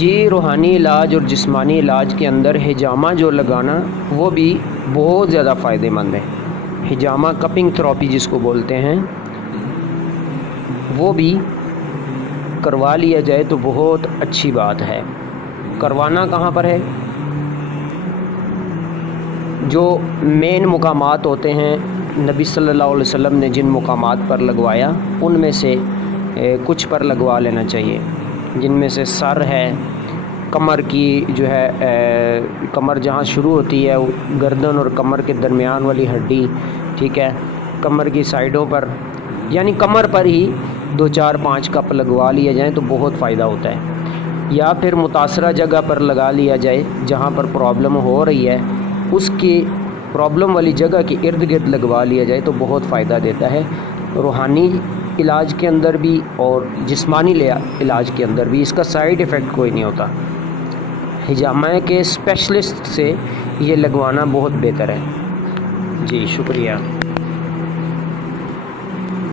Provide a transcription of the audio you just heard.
جی روحانی علاج اور جسمانی علاج کے اندر ہجامہ جو لگانا وہ بھی بہت زیادہ فائدہ مند ہے۔ ہجامہ کپنگ تھراپی جس کو بولتے ہیں، وہ بھی کروا لیا جائے تو بہت اچھی بات ہے۔ کروانا کہاں پر ہے؟ جو مین مقامات ہوتے ہیں نبی صلی اللہ علیہ وسلم نے جن مقامات پر لگوایا ان میں سے کچھ پر لگوا لینا چاہیے، جن میں سے سر ہے، کمر کی جو ہے کمر جہاں شروع ہوتی ہے گردن اور کمر کے درمیان والی ہڈی، ٹھیک ہے، کمر کی سائیڈوں پر، یعنی کمر پر ہی 2-4-5 کپ لگوا لیا جائیں تو بہت فائدہ ہوتا ہے۔ یا پھر متاثرہ جگہ پر لگا لیا جائے جہاں پر پرابلم ہو رہی ہے، اس کی پرابلم والی جگہ کے ارد گرد لگوا لیا جائے تو بہت فائدہ دیتا ہے۔ روحانی علاج کے اندر بھی اور جسمانی علاج کے اندر بھی اس کا سائیڈ ایفیکٹ کوئی نہیں ہوتا۔ ہجامہ کے اسپیشلسٹ سے یہ لگوانا بہت بہتر ہے۔ جی شکریہ۔